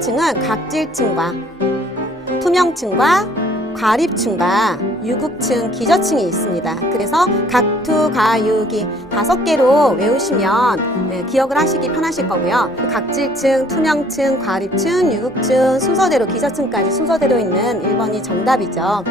각질층은 각질층과 투명층과 과립층과 유급층, 기저층이 있습니다. 그래서 각투, 가유기 다섯 개로 외우시면 네, 기억을 하시기 편하실 거고요. 각질층, 투명층, 과립층, 유급층 순서대로 기저층까지 순서대로 있는 1번이 정답이죠.